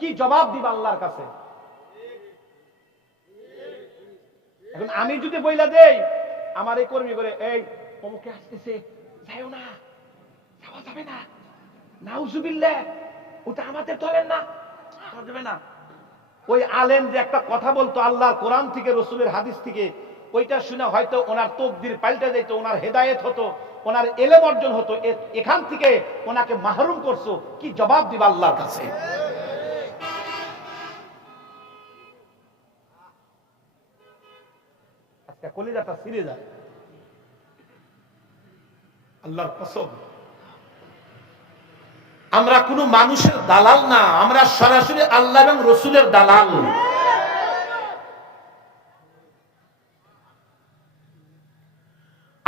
কি জবাব দিবা আল্লাহর কাছে? এখন আমি যদি বইলা দেই, আমার এই কর্মী করে, এই অমুকে আসতেছে, যাইও না, যাওয়া যাবে না, নাউজুবিল্লাহ, ওটা আমাদের দলের না, যাবে না। ওই আলেম যে একটা কথা বলতো আল্লাহর কোরআন থেকে, রসুলের হাদিস থেকে, ওইটা শুনে হয়তো ওনার তকদির পাল্টে যেত, ওনার হেদায়েত হতো, ওনার এলেম অর্জন হতো। এখান থেকে ওনাকে মাহরুম করছো, কি জবাব দিবা আল্লাহর কাছে? আজকে কলিজাটা ছিঁড়ে যায় আল্লাহর কসম। আমরা কোনো মানুষের দালাল না, আমরা সরাসরি আল্লাহ এবং রসুলের দালাল।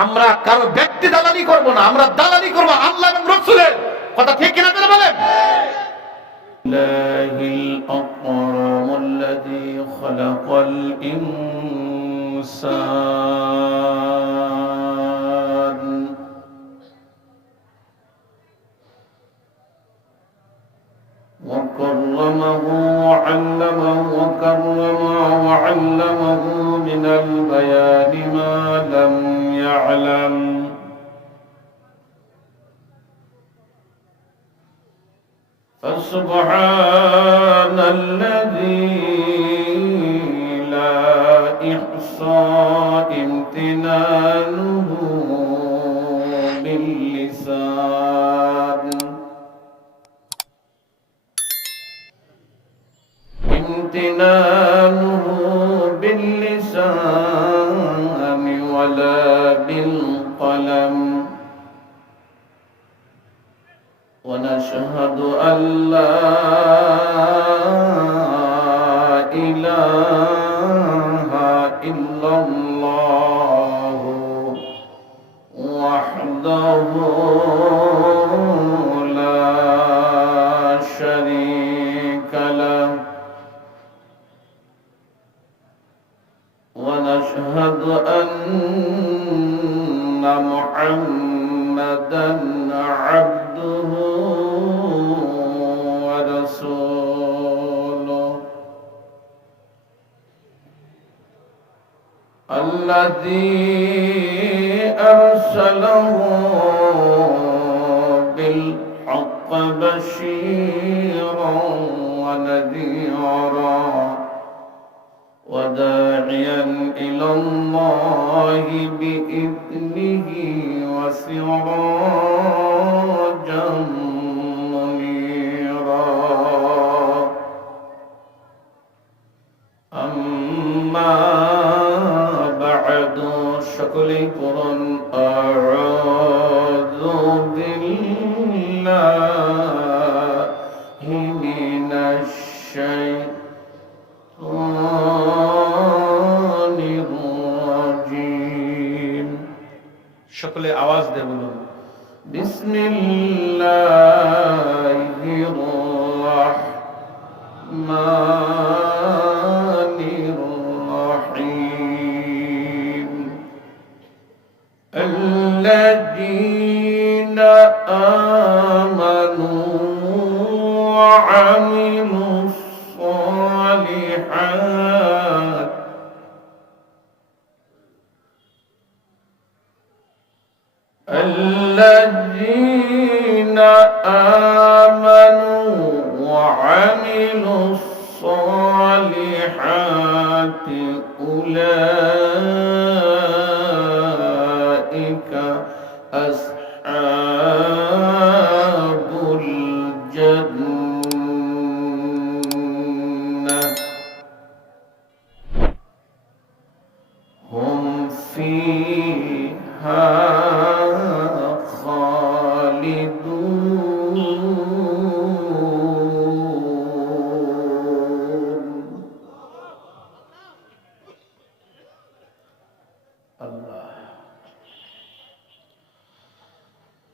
আমরা কারো ব্যক্তি দালালি করব না, আমরা দালালি করব আল্লাহ এবং রসুলের। কথা ঠিক কিনা বলেন? লাহিল আকরামুল্লাযী খালাকাল ইনসান ওয়া কাররামাহু ওয়া আল্লামাহু ওয়া কাররামা ওয়া আল্লামাহু মিনাল বায়ানি মা লাম يعلم فسبحان الذي لا إحصاء امتنانه باللسان امتنانه باللسان ولا بالقلم ونشهد أن لا إله إلا الله وحده لا شريك له ونشهد أن محمدا عبده ورسوله الذي أرسله بالحق بشيرا ونذيرا وداعيا إلى الله بإذنه وسراجا منيرا أما بعد সকলে পড়ুন আউযু বিল্লাহি মিনাশ শাইতানির রাজীম। সকলে আওয়াজ দিয়ে বলুন বিসমিল্লাহির রাহমানির রাহিম। আল্লাযীনা আমানু ওয়া আমিলুস সালিহাত الذين آمنوا وعملوا الصالحات أولئك أصحاب الجنة هم فيها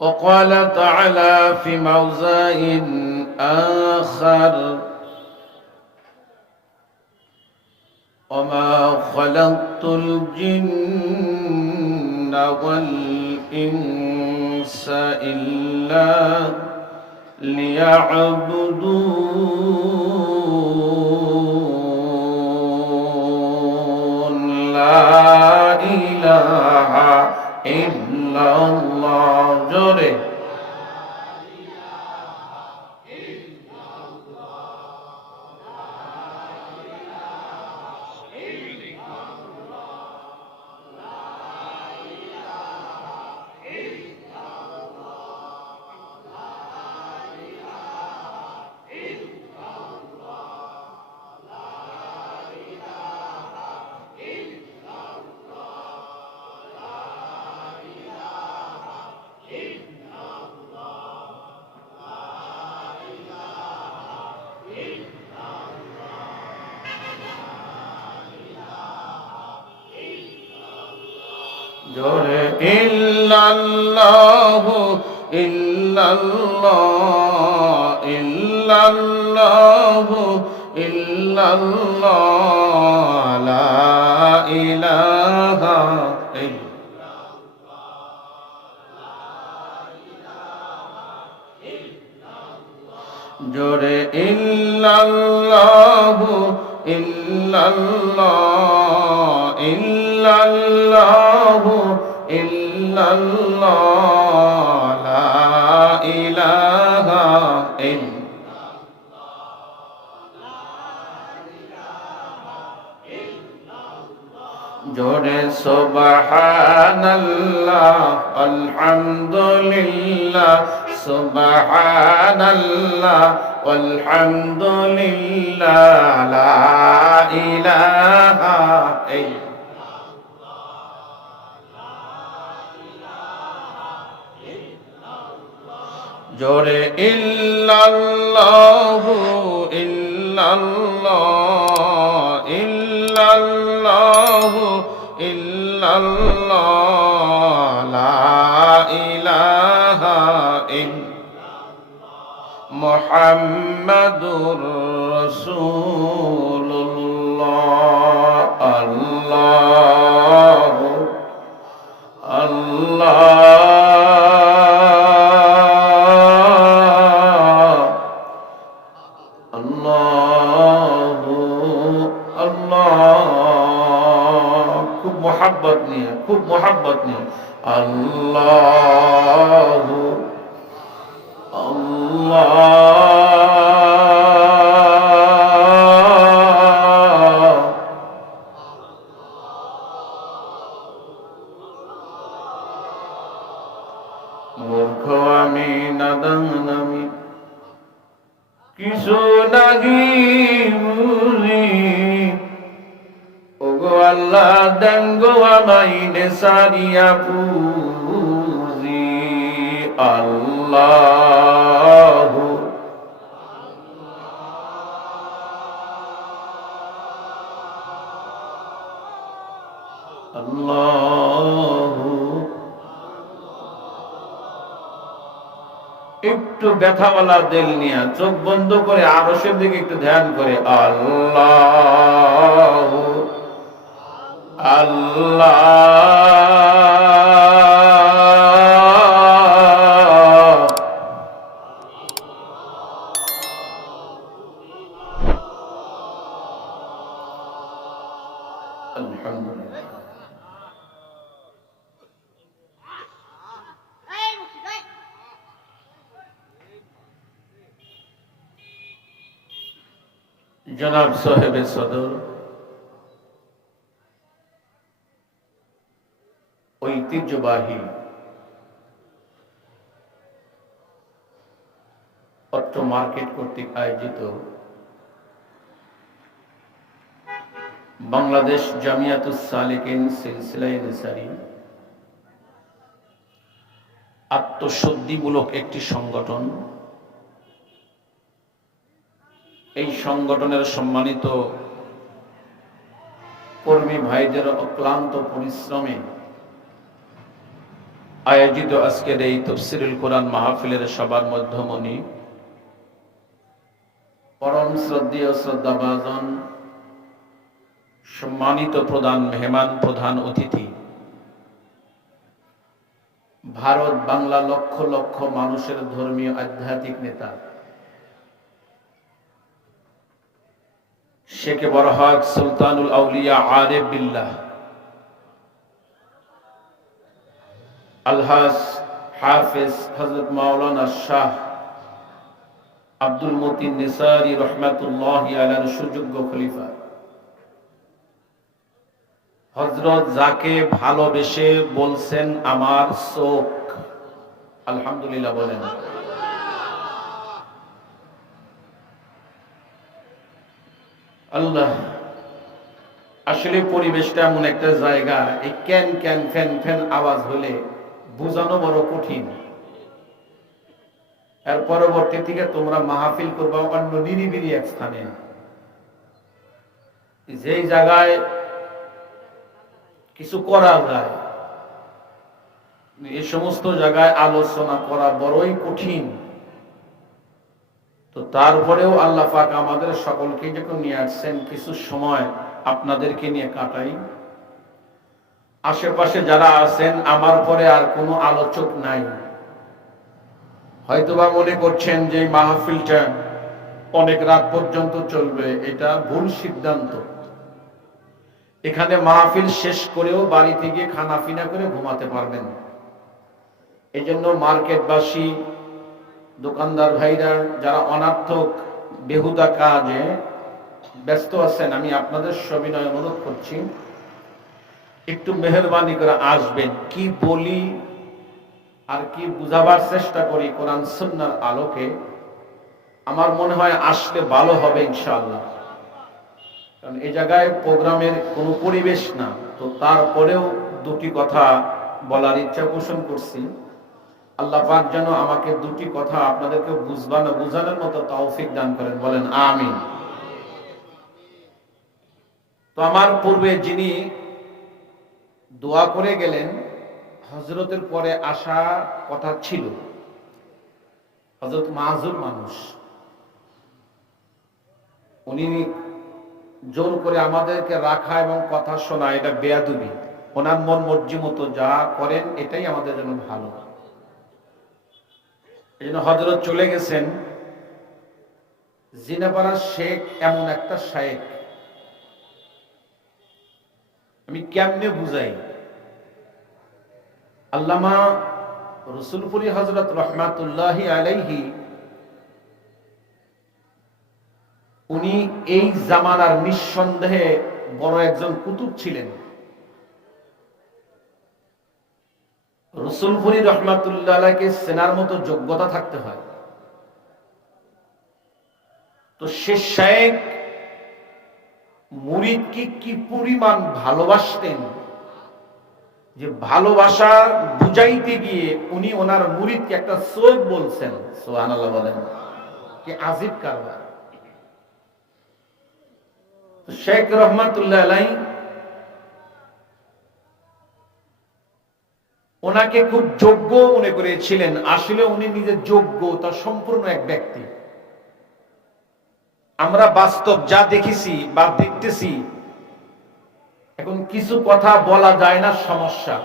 وقال تعالى في موضع آخر وما خلقت الجن والإنس إلا ليعبدون জোরে ইল্লাল্লাহু ইল্লাল্লাহ ইল্লাল্লাহু ইল্লাল্লাহ লা ইলাহা জোরে ইল্লাল্লাহু ইল্লাল্লাহ ইল্লাল্লাহু ইল্লাল্লাহ লা ইলাহা জোরে সুবহানাল্লাহ আলহামদুলিল্লাহ সুবহানাল্লাহ আলহামদুলিল্লাহ লা ইলাহা জোরে ইল্লাল্লাহু ইল্লাল্লাহ ইল্লাল্লাহু ইল্লাল্লাহ লা ইলাহা মুহাম্মাদুর রাসূলুল্লাহ আল্লাহু খুব মোহাব্বত নিয়ে আল্লাহু আল্লাহ মূর্খ আমি নাদান আমি কিছু নাহি বুঝি ওগো আল্লাহ দেঙ্গো আমাইনে সারিয়া পুজি আল্লাহু আল্লাহু একটু ব্যথাওয়ালা দিল নিয়ে চোখ বন্ধ করে আরশের দিকে একটু ধ্যান করে আল্লাহু আল্লাহ আলহামদুলিল্লাহ জনাব সাহেব সদর ঐতিহ্যবাহী অর্থ মার্কেট কর্তৃক আয়োজিত বাংলাদেশ জামিয়াতুস সালিকিন সিলসিলায়ে নিসারী আত্মশুদ্ধিমূলক একটি সংগঠন। এই সংগঠনের সম্মানিত কর্মী ভাইদের অক্লান্ত পরিশ্রমে আয়োজিত আজকের এই তাফসীরুল কোরআন মাহফিলের সবার মধ্যমণি পরম শ্রদ্ধেয় শ্রদ্ধাভাজন সম্মানিত প্রধান মেহমান প্রধান অতিথি ভারত বাংলা লক্ষ লক্ষ মানুষের ধর্মীয় আধ্যাত্মিক নেতা শেখ বরহাক সুলতানুল আউলিয়া আরিফ বিল্লাহ আলহাজ হাফেজ হযরত মাওলানা শাহ আব্দুল মতিন নিসারী রহমাতুল্লাহি আলাইহির সুযোগ্য খলিফা হযরত যাকে ভালোবেসে বলছেন আমার চোখ, আলহামদুলিল্লাহ বলেন। আল্লাহ, আসলে পরিবেশটা এমন একটা জায়গা, এই ক্যান ক্যান ফ্যান ফ্যান আওয়াজ হলে বোঝানো বড় কঠিন। এর পরবর্তী থেকে তোমরা মাহফিল করবা অন্য নিরিবিলি এক স্থানে, যেই জায়গায় কিছু করা যায়, এই সমস্ত জায়গায় আলোচনা করা বড়ই কঠিন। তো তারপরেও আল্লাহ পাক আমাদের সকলকে যখন নিয়ে আসছেন, কিছু সময় আপনাদেরকে নিয়ে কাটাই। আশেপাশে যারা আছেন, আমার পরে আর কোনো আলোচক নাই, হয়তোবা মনে করছেন যে মাহফিলটা অনেক রাত পর্যন্ত চলবে। এটা ভুল সিদ্ধান্ত। এখানে মাহফিল শেষ করেও বাড়িতে গিয়ে খানা পিনা করে ঘুমাতে পারবেন। এই জন্য মার্কেটবাসী, দোকানদার ভাইরা যারা অনার্থক বেহুদা কাজে ব্যস্ত আছেন, আমি আপনাদের সবিনয় অনুরোধ করছি, একটু মেহরবানি করে আসবেন। কি বলি আর কি বুঝাবার চেষ্টা করি কোরআন সুন্নাহর আলোকে, আমার মনে হয় আসলে ভালো হবে ইনশাআল্লাহ। কারণ এই জায়গায় প্রোগ্রামের কোনো পরিবেশ না, তো তারপরেও দুটি কথা বলার ইচ্ছা পোষণ করছি। আল্লাহ পাক যেন আমাকে দুটি কথা আপনাদেরকে বুঝানোর মতো তৌফিক দান করেন, বলেন আমিন। তো আমার পূর্বে যিনি দোয়া করে গেলেন, হযরতের পরে আসা কথা ছিল, হযরত মাযুর মানুষ, উনি জোর করে আমাদেরকে রাখা এবং কথা শোনা, এটা বেয়াদবি। ওনার মন মর্জি মতো যা করেন এটাই আমাদের জন্য ভালো। এই জন্য হযরত চলে গেছেন। জিনাপাড়া শেখ এমন একটা শায়েখ, আমি কেমনে বুঝাই। আল্লামা রসুলপুরি হযরত রহমাতুল্লাহি আলাইহি, উনি এই জামানার নিঃসন্দেহে বড় একজন কুতুব ছিলেন। রসুলপুরি রহমাতুল্লাহ আলাইহিকে চেনার মতো যোগ্যতা থাকতে হয়। তো সে শায়েখ মুরিদকে কি পরিমাণ ভালোবাসতেন, যে ভালোবাসা বুঝাইতে গিয়ে উনি ওনার মুরিদকে একটা চোখ বলছেন। সুবহানাল্লাহ বলেন, কি আজীব কারবার। শেখ রহমাতুল্লাহ আলাইহি ওনাকে খুব যোগ্য মনে করেছিলেন। আসলে উনি নিজের যোগ্যতা সম্পূর্ণ এক ব্যক্তি। আমরা বাস্তব যা দেখেছি বা দেখতেছি, এখন কিছু কথা বলা যায় না, সমস্যা।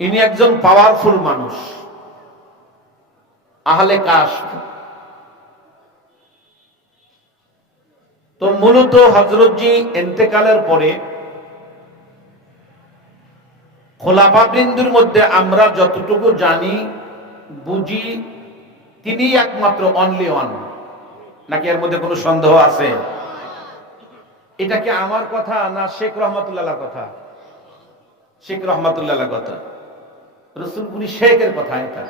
ইনি একজন পাওয়ারফুল মানুষ, আহলে কাশফ। তো মূলত হযরতজি ইন্তেকালের পরে খোলাফাবৃন্দের মধ্যে আমরা যতটুকু জানি বুঝি, তিনি একমাত্র অনলি ওয়ান। নাকি এর মধ্যে কোনো সন্দেহ আছে? এটা কি আমার কথা না শেখ রহমাতুল্লাহর কথা? শেখ রহমাতুল্লাহর কথা। রসুলপুরি শেখের কথা এটা,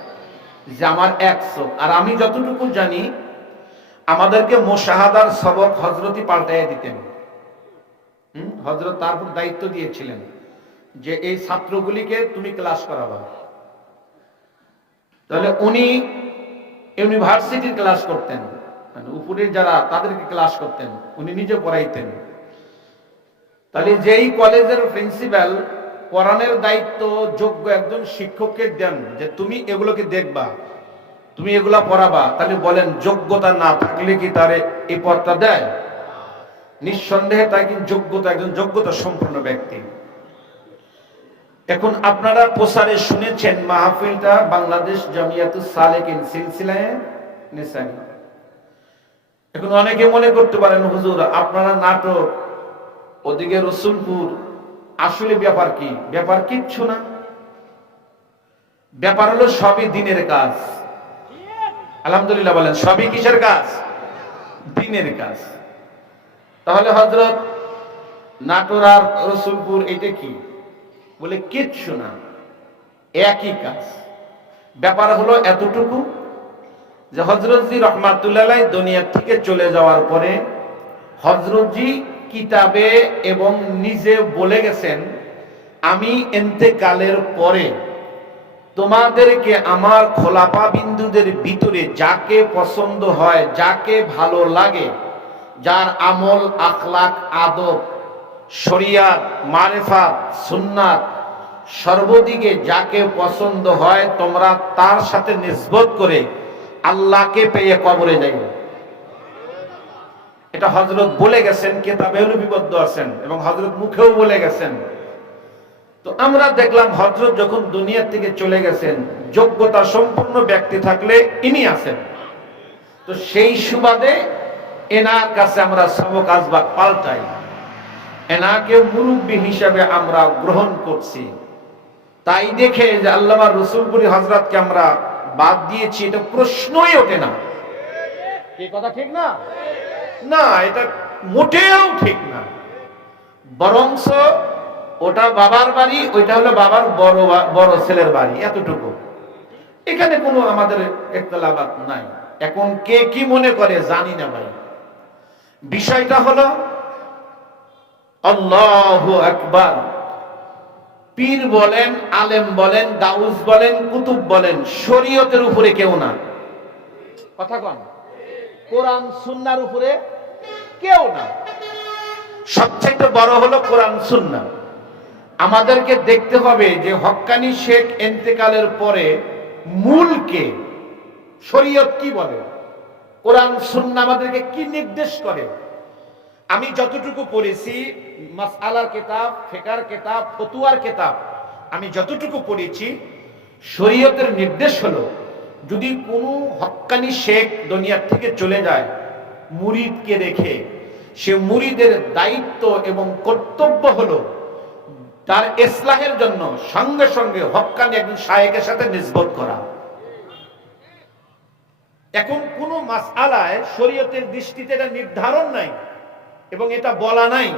যে আমার এক চোখ। আর আমি যতটুকু জানি, আমাদেরকে মুশাহাদার সবক হযরতই পাল্টাইয়া দিতেন। হযরত তারপর দায়িত্ব দিয়েছিলেন যে এই ছাত্রগুলিকে তুমি ক্লাস করাবা। তাহলে উনি ইউনিভার্সিটির ক্লাস করতেন, মানে উপরের যারা তাদেরকে ক্লাস করতেন, উনি নিজে পড়াইতেন। তাহলে যেই কলেজের প্রিন্সিপাল পড়ানোর দায়িত্ব যোগ্য একজন শিক্ষককে দেন, যে তুমি এগুলোকে দেখবা, তুমি এগুলা পড়াবা, তাহলে বলেন যোগ্যতা না থাকলে কি তারে এই পদটা দেয়? নিঃসন্দেহে তাই কিন্তু যোগ্যতা, একজন যোগ্যতা সম্পন্ন ব্যক্তি। এখন আপনারা প্রচারে শুনেছেন মাহফিলটা বাংলাদেশ জামিয়াতুস সালেকিন সিলসিলায়ে নিসাই। এখন অনেকে মনে করতে পারেন, হুজুর আপনারা নাটক, ওদিকে রসুলপুর, আসলে ব্যাপার কি? ব্যাপার কিচ্ছু না। ব্যাপার হলো সবই দিনের কাজ। আলহামদুলিল্লাহ বলেন, সবই কিসের কাজ? দিনের কাজ। তাহলে হযরত নাটোর আর রসুলপুর এটা কি? বলে কিচ্ছু না, একই কাজ। ব্যাপার হলো এতটুকু যে হযরতজি রহমাতুল্লাহ আলাইহি দুনিয়া থেকে চলে যাওয়ার পরে হযরতজি কিতাবে এবং নিজে বলে গেছেন, আমি ইন্তেকালের পরে তোমাদেরকে আমার খোলাফা বিন্দুদের ভিতরে যাকে পছন্দ হয়, যাকে ভালো লাগে, যার আমল, আখলাক, আদব, শরিয়াত, মারিফাত, সুন্নাত সর্বদিকে যাকে পছন্দ হয় তোমরা তার সাথে নিসবত করে আল্লাহকে পেয়ে কবরে যাইবে। এটা হযরত বলে গেছেন, কিতাবে লিপিবদ্ধ আছেন এবং হযরত মুখেও বলে গেছেন। তো আমরা দেখলাম হযরত যখন দুনিয়া থেকে চলে গেছেন, যোগ্যতা সম্পন্ন ব্যক্তি থাকলে ইনি আছেন। তো সেই সুবাদে এনার কাছে আমরা সবক আসবাব পাল্টাই, এনাকে মুরব্বী হিসাবে আমরা গ্রহণ করছি। তাই দেখে যে আল্লামা রসুলপুরি হযরতকে আমরা বাদ দিয়েছি, এটা প্রশ্নই ওঠে না। কি কথা ঠিক না? না, এটা মোটেও ঠিক না। বরংস ওটা বাবার বাড়ি, ওইটা হলো বাবার বড় ছেলের বাড়ি, এতটুকু। এখানে কোনো আমাদের ইখতিলাফ নাই। এখন কে কি মনে করে জানি না ভাই। বিষয়টা হলো আল্লাহু আকবার। পীর বলেন, আলেম বলেন, গাউস বলেন, কুতুব বলেন, শরীয়তের উপরে কেউ না। কথা কন, কোরআন সুন্নাহর উপরে কেউ না। সবচেয়ে বড় হলো কোরআন সুন্নাহ। আমাদেরকে দেখতে হবে যে হক্কানি শেখ ইন্তেকালের পরে মূল কে, শরীয়ত কি বলে, কোরআন সুন্নাহ আমাদেরকে কি নির্দেশ করে। আমি যতটুকু পড়েছি মাসআলার কিতাব, ফিকহের কিতাব, ফতোয়ার কিতাব, আমি যতটুকু পড়েছি শরীয়তের নির্দেশ হলো যদি কোনো হক্কানি শেখ দুনিয়া থেকে চলে যায় মুরিদকে রেখে, সে মুরিদের দায়িত্ব এবং কর্তব্য হলো তার ইসলাহের জন্য সঙ্গে সঙ্গে হক্কানি একজন শায়েখের সাথে নিসবত করা। এখন কোন মাসআলায় শরীয়তের দৃষ্টিতে এটা নির্ধারণ নাই এবং এটা বলা নাই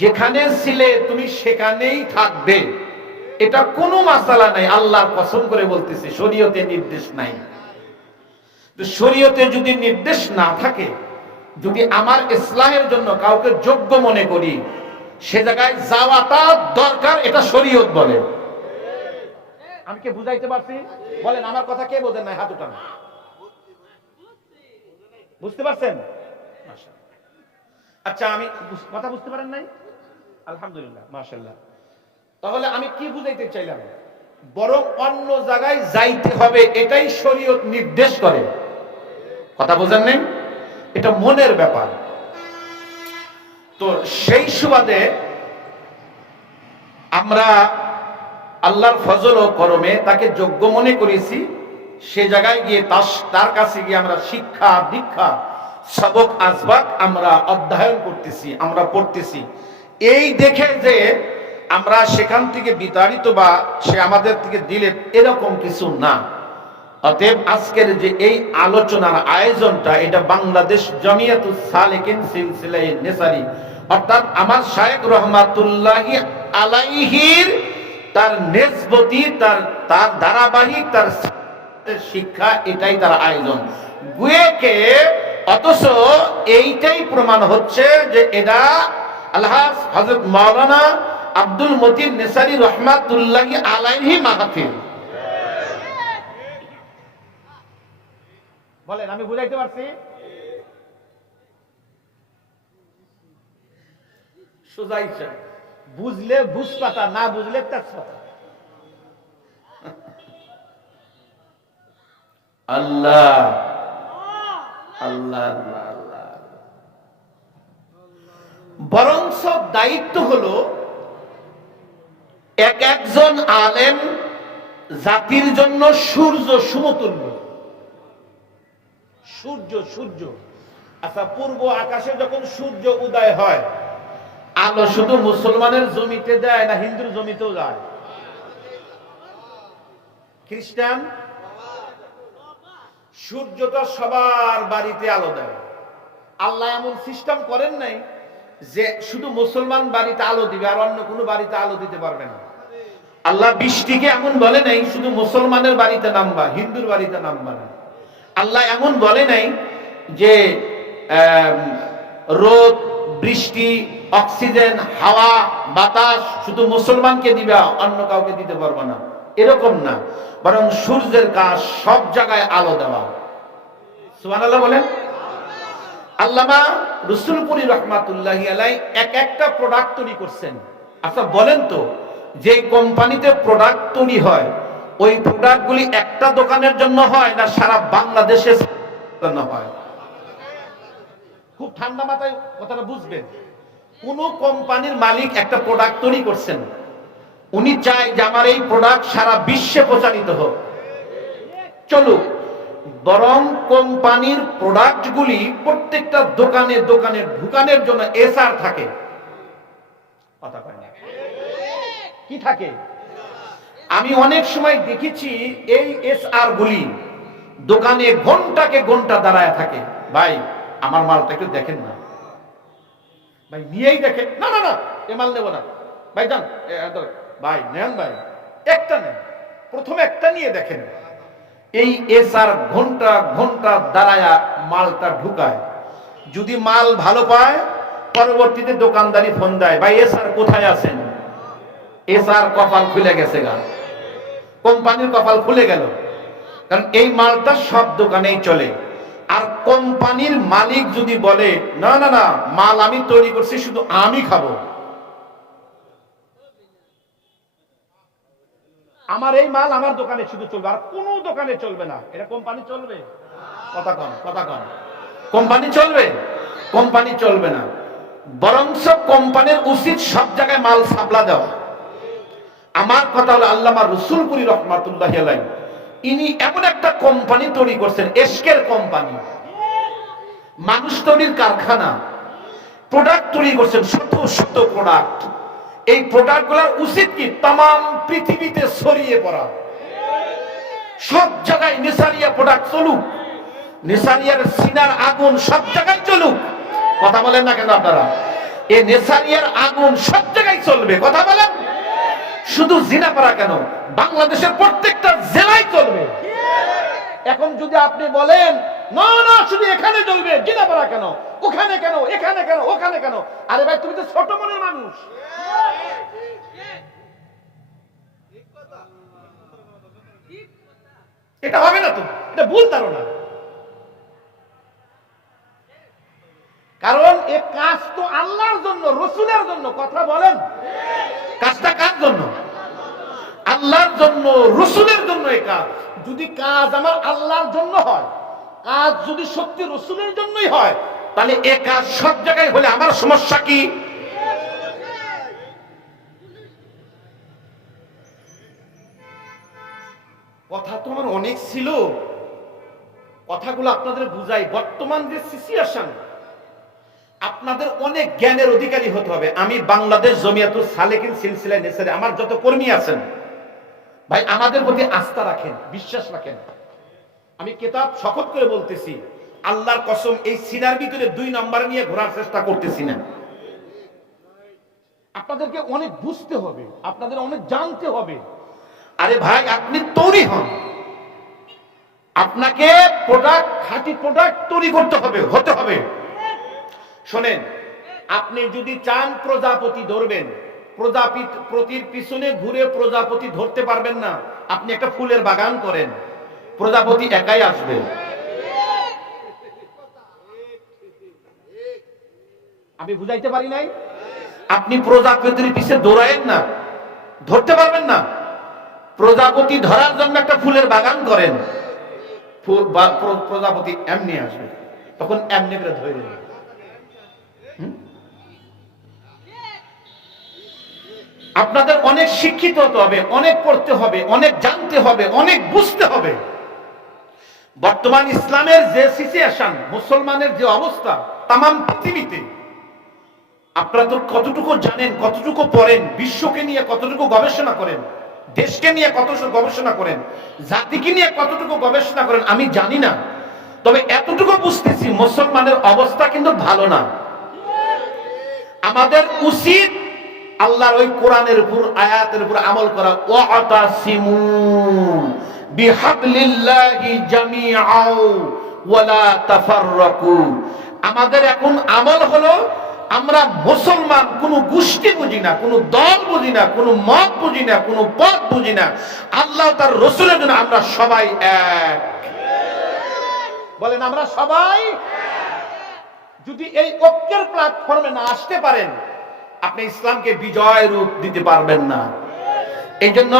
যেখানে ছিলে তুমি সেখানেই থাকবে, এটা কোনো মাসআলা নাই। আল্লাহর কসম করে বলতেছি শরীয়তে নির্দেশ নাই। তো শরীয়তে যদি নির্দেশ না থাকে, যদি আমার ইসলাহের জন্য কাউকে যোগ্য মনে করি, সে জায়গায় যাওয়াটা দরকার, এটা শরীয়ত বলে। আমি কে বুঝাইতে পারছি? বলেন, আমার কথা কে বোঝেন নাই? হাত উঠান। বুঝতে পারছেন? আচ্ছা, আমি কথা বুঝতে পারেন নাই? আলহামদুলিল্লাহ, মাশাআল্লাহ। তাহলে আমি কি বুঝাইতে চাইলাম? বরং অন্য জায়গায় যাইতে হবে, এটাই শরীয়ত নির্দেশ করে। কথা বোঝেন নাই? এটা মনের ব্যাপার। তো সেই সুবাদে আমরা আল্লাহর ফজল ও করমে তাকে যোগ্য মনে করেছি। সে জায়গায় গিয়ে তার কাছে গিয়ে আমরা শিক্ষা দীক্ষা সবক আসবাক আমরা অধ্যয়ন করতেছি, আমরা পড়তেছি। এই দেখে যে আমরা সেখান থেকে বিতাড়িত বা সে আমাদের থেকে দিলে, এরকম কিছু না। অতএব আজকের যে এই আলোচনার আয়োজনটা, এটা বাংলাদেশ জামিয়াতুস সালেকিন সিলসিলায়ে নেসারি, অর্থাৎ আমার শায়েখ রহমাতুল্লাহি আলাইহির তার নিসবতি, তার ধারাবাহিক, তার শিক্ষা, এটাই তার আয়োজন গুয়েকে। অথচ এইটাই প্রমাণ হচ্ছে যে এটা আল্লাহ হযরত মাওলানা আব্দুল মতিন নেসারি রহমাতুল্লাহি আলাইহি মাহফিল। বলেন, আমি বুঝাইতে পারছি? সোজাইছে, বুঝলে বুঝপাতা, না বুঝলে তেজপাতা। আল্লাহ আল্লাহ আল্লাহ আল্লাহ। বরঞ্চ দায়িত্ব হলো একজন আলেম জাতির জন্য সূর্য সমতুল্য। সূর্য আচ্ছা, পূর্ব আকাশে যখন সূর্য উদয় হয়, আলো শুধু মুসলমানের জমিতে দেয় না হিন্দুর জমিতেও যায়? খ্রিস্টান সূর্যটা সবার বাড়িতে আলো দেয়। আল্লাহ এমন সিস্টেম করেন নাই যে শুধু মুসলমান বাড়িতে আলো দিবে আর অন্য কোনো বাড়িতে আলো দিতে পারবে না। আল্লাহ বৃষ্টিকে এমন বলে নাই শুধু মুসলমানের বাড়িতে নামবা, হিন্দুর বাড়িতে নামবা না। আল্লাহ এমন বলে নাই যে রোদ, বৃষ্টি, অক্সিজেন, হাওয়া, বাতাস শুধু মুসলমানকে দিবা, অন্য কাউকে দিতে পারবা না, এরকম না। বরং সূর্যের কাজ সব জায়গায় আলো দেওয়া। সুবহানাল্লাহ বলেন। আল্লামা রসুলপুরি রহমাতুল্লাহি আলাইহি একটা প্রোডাক্ট তৈরি করছেন। আচ্ছা বলেন তো, যে কোম্পানিতে প্রোডাক্ট তৈরি হয় ওই প্রোডাক্টগুলি একটা দোকানের জন্য হয় না সারা বাংলাদেশের জন্য হয়? খুব ঠান্ডা মাথায় কথাটা বুঝবেন। কোন কোম্পানির মালিক একটা প্রোডাক্ট তৈরি করছেন, উনি চায় যে আমার এই প্রোডাক্ট সারা বিশ্বে প্রচারিত হোক, চলুক, বরং কোম্পানির প্রোডাক্টগুলি প্রত্যেকটা দোকানে দোকানে ঢুকানোর জন্য এসআর থাকে। কথা কয় না? কি থাকে? আমি অনেক সময় দেখেছি এই এসআর গুলি দোকানে ঘন্টাকে ঘন্টা দাঁড়ায় থাকে। ভাই আমার মালটা একটু দেখেন না, ভাই নিয়েই দেখেন, না না না এ মাল নেবো না, ভাই যান, ভাই নেন, ভাই একটা নেন, প্রথমে একটা নিয়ে দেখেন। এই এসআর ঘন্টা ঘন্টা দাঁড়ায়া মালটা ঢুকায়। যদি মাল ভালো পায় পরবর্তীতে দোকানদারি ফোন দেয়, ভাই এসআর কোথায় আছেন? এসআর কপাল খুলে গেছে গা, কোম্পানির কপাল খুলে গেল, কারণ এই মালটা সব দোকানেই চলে। আর কোম্পানির মালিক যদি বলে না না না মাল আমি তৈরি করছি শুধু আমি খাবো, আমার এই মাল আমার দোকানে শুধু চলবে, আর কোনো দোকানে চলবে না, এটা কোম্পানি চলবে? কথা কন, কথা কন, কোম্পানি চলবে? কোম্পানি চলবে না, বরঞ্চ কোম্পানির উচিত সব জায়গায় মাল সাপ্লাই দেওয়া। আমার কথা হলো আল্লামা রসুলপুরি রহমাতুল্লাহি আলাইহি ইনি এমন একটা কোম্পানি তৈরি করছেন, এশকের কোম্পানি, মানুষ তৈরির কারখানা, প্রোডাক্ট তৈরি করছেন, শত শত প্রোডাক্ট। এই প্রোডাক্ট গুলার উচিত কি তাম পৃথিবীতে ছড়িয়ে পড়া, সব জায়গায় নেসারিয়া প্রোডাক্ট চলুক, নেসারিয়ার সিনার আগুন সব জায়গায় চলুক। কথা বলেন না কেন আপনারা? এই নেসারিয়ার আগুন সব জায়গায় চলবে, কথা বলেন। শুধু জিনাপাড়া কেন, বাংলাদেশের প্রত্যেকটা জেলায় চলবে। এখন যদি আপনি বলেন না না শুধু এখানে চলবে, জিনাপাড়া কেন, ওখানে কেন, এখানে কেন, ওখানে কেন, আরে ভাই তুমি তো ছোট মনের মানুষ। এটা হবে না তো, এটা ভুল ধারণা। কারণ এ কাজ তো আল্লাহর জন্য, রসুলের জন্য। কথা বলেন, কাজটা কার জন্য? আল্লাহর জন্য, রসুলের জন্য। এই কাজ যদি কাজ আমার আল্লাহর জন্য হয়, কাজ যদি সত্যি রসুলের জন্যই হয়, তাহলে এ কাজ সব জায়গায় হলে আমার সমস্যা কি? কথা তো আমার অনেক ছিল, কথাগুলো আপনাদের বুঝাই। বর্তমান যে সিচুয়েশন, আপনাদের অনেক জ্ঞানের অধিকারী হতে হবে। আমি বাংলাদেশ জমিয়াতুল সালেকিন সিলসিলায় নেসারে আমার যত কর্মী আছেন ভাই, আমাদের প্রতি আস্থা রাখেন, বিশ্বাস রাখেন। আমি কিতাব শপথ করে বলতেছি, আল্লাহর কসম, এই সিনার ভিতরে 2 নাম্বার নিয়ে ঘোরার চেষ্টা করতেছি না। আপনাদেরকে অনেক বুঝতে হবে, আপনাদের অনেক জানতে হবে। আরে ভাই আপনি তৈরি হন, আপনাকে প্রোডাক্ট, খাঁটি প্রোডাক্ট তৈরি করতে হবে, হতে হবে। শোনেন, আপনি যদি চান প্রজাপতি ধরবেন, প্রজাপতির পিছনে ঘুরে প্রজাপতি ধরতে পারবেন না। আপনি একটা ফুলের বাগান করেন, প্রজাপতি একাই আসবে। আমি বুঝাইতে পারি নাই? আপনি প্রজাপতির পিছে দৌড়ায়েন না, ধরতে পারবেন না। প্রজাপতি ধরার জন্য একটা ফুলের বাগান করেন, প্রজাপতি এমনি আসবে, তখন এমনি করে ধরে নেবে। আপনাদের অনেক শিক্ষিত হতে হবে, অনেক পড়তে হবে, অনেক জানতে হবে, অনেক বুঝতে হবে। বর্তমান ইসলামের যে সিচুয়েশন, মুসলমানের যে অবস্থা তাম পৃথিবীতে, আপনারা তো কতটুকু জানেন, কতটুকু পড়েন, বিশ্বকে নিয়ে কতটুকু গবেষণা করেন, দেশকে নিয়ে কতটুকু গবেষণা করেন, জাতিকে নিয়ে কতটুকু গবেষণা করেন আমি জানি না। তবে এতটুকু বুঝতেছি মুসলমানের অবস্থা কিন্তু ভালো না। আমাদের উচিত আল্লাহর ওই কোরআনের উপর, আয়াতের উপর আমল করা। ওয়াতাসিমু বিহাবলিল্লাহি জামিআও ওয়ালা তাফাররাকু। আমাদের এখন আমল হলো, আমরা মুসলমান কোন গোষ্ঠী বুঝি না, কোন দল বুঝি না, কোন মত বুঝি না, কোন পথ বুঝি না। আল্লাহ তার রাসূলের জন্য আমরা সবাই এক। বলেন আমরা সবাই। যদি এই ঐক্যের প্ল্যাটফর্মে না আসতে পারেন, আপনি ইসলামকে বিজয় রূপ দিতে পারবেন না। এই জন্য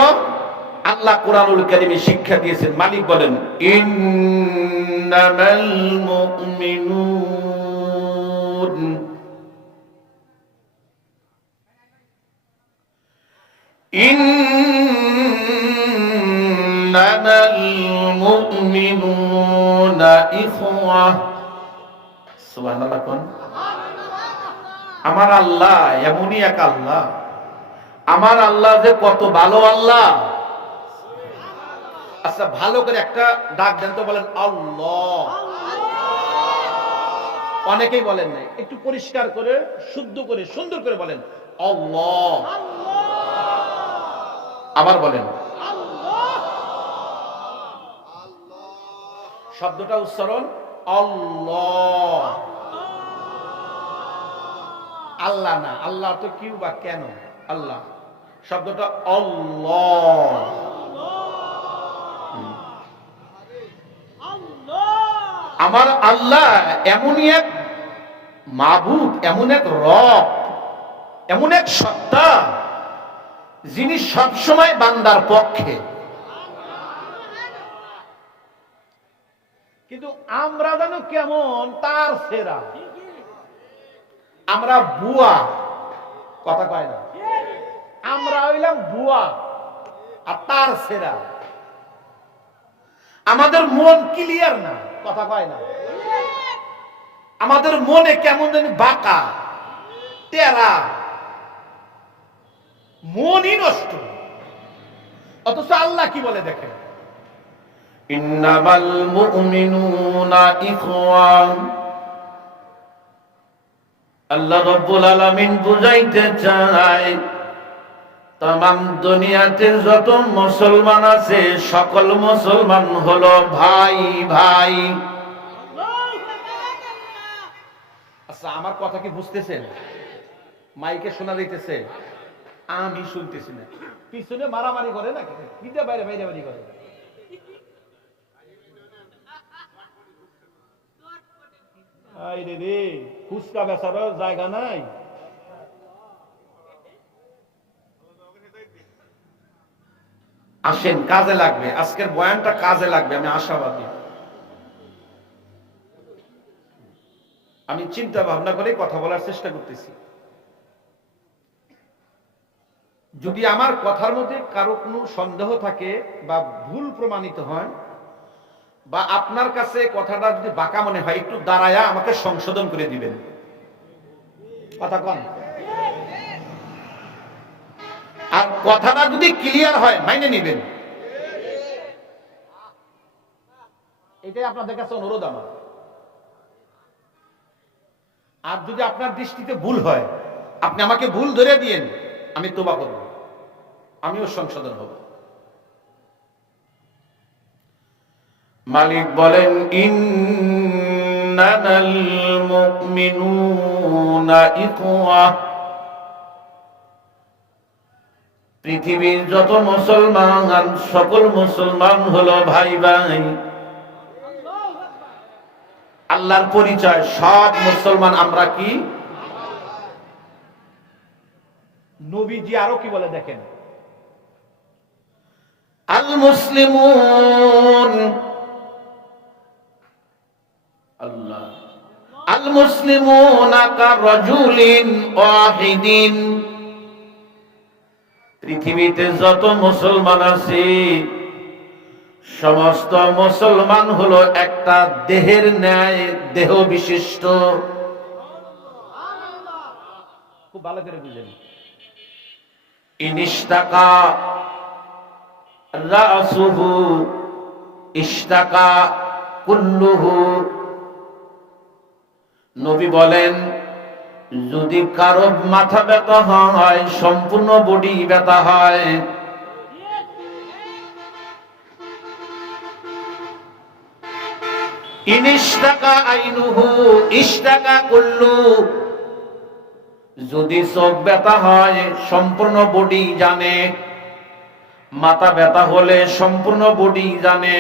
আল্লাহ কোরআনুল কারীমে শিক্ষা দিয়েছেন। মালিক বলেন, ইন্নামাল মুমিনুন ইন্নামাল মুমিনুনা ইখওয়া। সুবহানাল্লাহ কোন। আমার আল্লাহ এমনই এক আল্লাহ, আমার আল্লাহ যে কত ভালো আল্লাহ। আচ্ছা, ভালো করে একটা ডাক দেন তো, বলেন আল্লাহ। অনেকেই বলেন নাই, একটু পরিষ্কার করে শুদ্ধ করে সুন্দর করে বলেন আল্লাহ। আবার বলেন শব্দটা উচ্চারণ আল্লাহ। আল্লাহ না, আল্লাহ তো কিউ বা কেন, আল্লাহ শব্দটা আল্লাহ। আমার আল্লাহ এমনই এক মাবুদ, এমন এক রব, এমন এক সত্তা যিনি সবসময় বান্দার পক্ষে। কিন্তু আমরা জানো কেমন তার সেরা, আমরা বুয়া, কথা কয় না, আমরা হইলাম বুয়া আর তার সেরা। আমাদের মন ক্লিয়ার না, কথা কয় না, আমাদের মনে কেমন যেন বাঁকা তেরা, মনই নষ্ট। অথচ আল্লাহ কি বলে দেখেন, ইন্নামাল মুমিনুনা ইখওয়ান। আল্লাহ রাব্বুল আলামিন বুঝাইতে চায় তামাম দুনিয়াতে যত মুসলমান আছে সকল মুসলমান হলো ভাই ভাই। আচ্ছা, আমার কথা কি বুঝতেছেন? মাইকে শোনা যাইতেছে? আমি শুনতেছি না। পিছনে মারামারি করে না, কিটা বাইরে বাইরে বাড়ি করে। আইরে রে, ফুচকা বেচারও জায়গা নাই। আসেন, কাজে লাগবে, আজকের বয়ানটা কাজে লাগবে, আমি আশাবাদী। আমি চিন্তা ভাবনা করে কথা বলার চেষ্টা করতেছি। যদি আমার কথার মধ্যে কারো কোনো সন্দেহ থাকে বা ভুল প্রমাণিত হয়, বা আপনার কাছে কথাটা যদি বাঁকা মনে হয়, একটু দাঁড়ায়া আমাকে সংশোধন করে দিবেন। কথা কন। আর কথাটা যদি ক্লিয়ার হয় মাইনে নিবেন। এটাই আপনাদের কাছে অনুরোধ আমার। আর যদি আপনার দৃষ্টিতে ভুল হয়, আপনি আমাকে ভুল ধরে দিয়েন, আমি তোবা করব, আমিও সংশোধন হব। মালিক বলেন, ইন্নামাল মুমিনুনা ইখওয়া। পৃথিবীর যত মুসলমান সকল মুসলমান হলো ভাই ভাই। আল্লাহর পরিচয়, সব মুসলমান আমরা কি। নবীজি আরো কি বলে দেখেন, আল মুসলিমুন, আল্লাহ আল মুসলিমুনা কারাজুলিন ওয়াহিদিন। পৃথিবীতে যত মুসলমান আছে সমস্ত মুসলমান হলো একটা দেহের ন্যায় দেহ বিশিষ্ট। খুব ভালো করে বুঝেন। ইনিশতাকা রাসুহু ইশতাকা কুল্লুহু। নবী বলেন, যদি কারো মাথা ব্যথা হয় সম্পূর্ণ বডি ব্যথা হয়। ইনিশতাকা আইনুহু ইশতাকা কুল্লু। যদি চোখ ব্যথা হয় সম্পূর্ণ বডি জানে, মাথা ব্যথা হলে সম্পূর্ণ বডি জানে।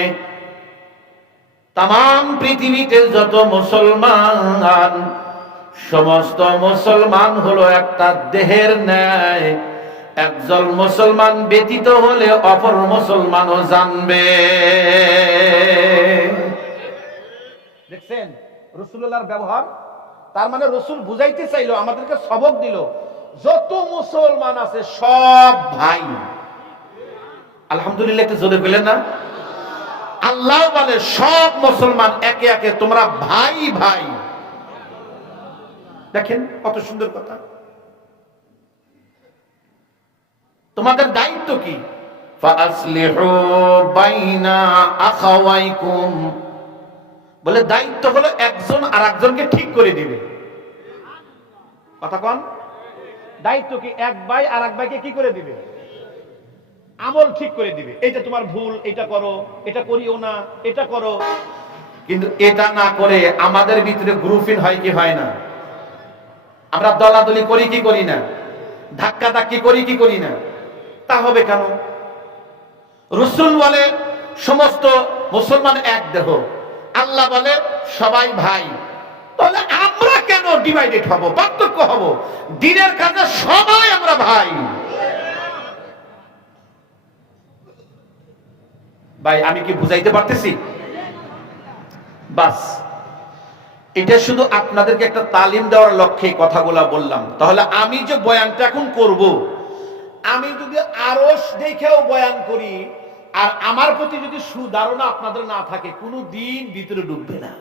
তাম পৃথিবীতে যত মুসলমান, সমস্ত মুসলমান হলো একটা দেহের ন্যায় একজন মুসলমান ব্যতীত হলে অপর মুসলমানও জানবে। দেখছেন রাসূলুল্লাহর ব্যবহার? তার মানে রাসূল বুঝাইতে চাইলো, আমাদেরকে সবক দিল, যত মুসলমান আছে সব ভাই। আলহামদুলিল্লাহ, একটু জোরে বলেন না? আল্লাহ বলে সব মুসলমান একে একে তোমরা ভাই ভাই। দেখেন কত সুন্দর কথা। তোমাদের দায়িত্ব কি? ফাসলিহু বাইনা আখাওয়াইকুম, বলে দায়িত্ব হলো একজন আর একজনকে ঠিক করে দিবে। কথা কোন? দায়িত্ব কি? এক ভাই আর এক ভাইকে কি করে দিবে? আমল ঠিক করে দিবে। এটা তোমার ভুল, এটা করো, এটা করিও না, এটা করো। কিন্তু এটা না করে আমাদের ভিতরে গ্রুপিং হয় কি হয় না? আমরা দলাদলি করি কি করি না? ধাক্কা ধাক্কি করি কি করি না? তা হবে কেন? রাসূল বলে সমস্ত মুসলমান এক দেহ, আল্লাহ বলে সবাই ভাই। তাহলে আমরা কেন ডিভাইডেড হব, পার্থক্য হব? দিনের কাজে সবাই আমরা ভাই। ভাই আমি কি বুঝাইতে পারতেছি? বাস, এটা শুধু আপনাদেরকে একটা তালিম দেওয়ার লক্ষ্যে কথাগুলা বললাম। তাহলে আমি যে বয়ানটা এখন করব, আমি যদি আরশ দেখেও বয়ান করি আর আমার প্রতি যদি সুধারণা আপনাদের না থাকে, কোনো দিন ভিতরে ঢুকবে না।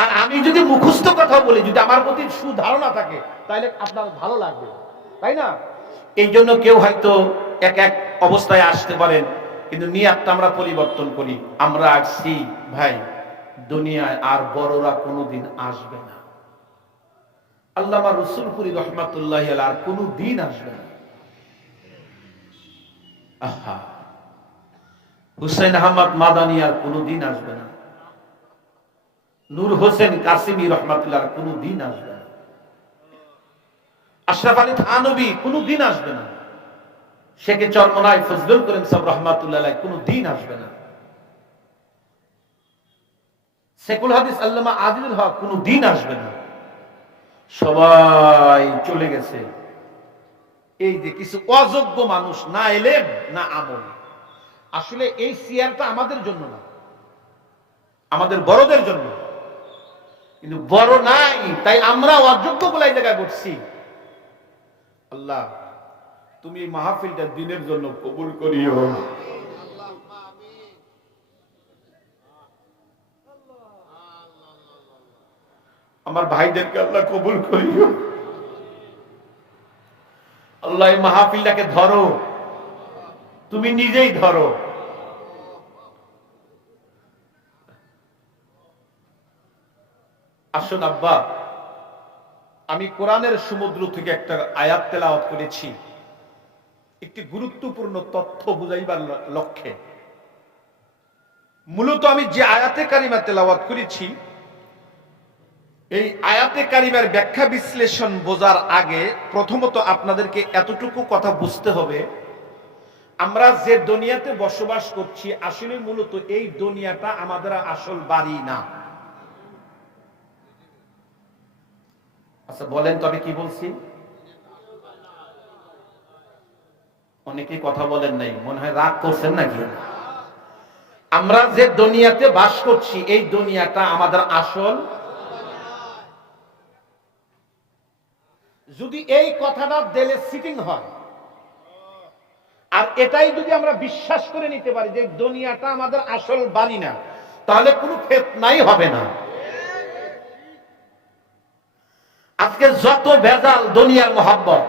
আর আমি যদি মুখস্থ কথা বলি, যদি আমার প্রতি সুধারণা থাকে, তাহলে আপনার ভালো লাগবে, তাই না? এই জন্য কেউ হয়তো এক এক অবস্থায় আসতে পারেন, কিন্তু নিয়াতটা আমরা পরিবর্তন করি। আমরা আসছি ভাই, দুনিয়ায় আর বড়রা কোনোদিন আসবে না। আল্লামা রসুলপুরি রহমাতুল্লাহি আলাইহি আর কোনোদিন আসবে না। আহা, হুসেন আহমদ মাদানী আর কোনোদিন আসবে না। নূর হোসেন কাসিমি রহমাতুল্লাহ আর কোনোদিন আসবে না। আশরাফ আলী থানভী কোনোদিন আসবে না। শেখে চরমনাই ফজলুল করিম সাহেব রহমাতুল্লাহ আলাইহি কোনোদিন আসবে না। শেখুল হাদিস আল্লামা আজিজুল হক কোনোদিন আসবে না। সবাই চলে গেছে। এই যে কিছু অযোগ্য মানুষ, না এলেম না আমল। আসলে এই চেয়ারটা আমাদের জন্য না, আমাদের বড়দের জন্য। কিন্তু বড় নাই, তাই আমরা অযোগ্য বলে এই জায়গায় বসছি। আল্লাহ তুমি এই মাহফিলটা দিনের জন্য কবুল করিও। আমার ভাইদেরকে আল্লাহ কবুল করিও। আল্লাহ এই মাহফিলটাকে ধরো, তুমি নিজেই ধরো। আসুন আব্বা, আমি কোরআনের সমুদ্র থেকে একটা আয়াত তেলাওয়াত করেছি একটি গুরুত্বপূর্ণ তথ্য বুঝাইবার লক্ষ্যে। মূলত আমি যে আয়াতে কারিমা তেলাওয়াত করেছি, এই আয়াতে কারিমার ব্যাখ্যা বিশ্লেষণ বোঝার আগে প্রথমত আপনাদেরকে এতটুকু কথা বুঝতে হবে, আমরা যে দুনিয়াতে বসবাস করছি আসলে মূলত এই দুনিয়াটা আমাদের আসল বাড়ি না। আচ্ছা বলেন তো আমি কি বলছি? অনেকেই কথা বলেন নাই, মনে হয় রাগ করছেন নাকি? আমরা যে দুনিয়াতে বাস করছি এই দুনিয়াটা আমাদের আসল। যদি এই কথাটা দিলে সিটিং হয় আর এটাই যদি আমরা বিশ্বাস করে নিতে পারি যে দুনিয়াটা আমাদের আসল বাড়ি না, তাহলে কোনো ফিতনাই হবে না। আজকে যত ভেজাল দুনিয়ার মহব্বত,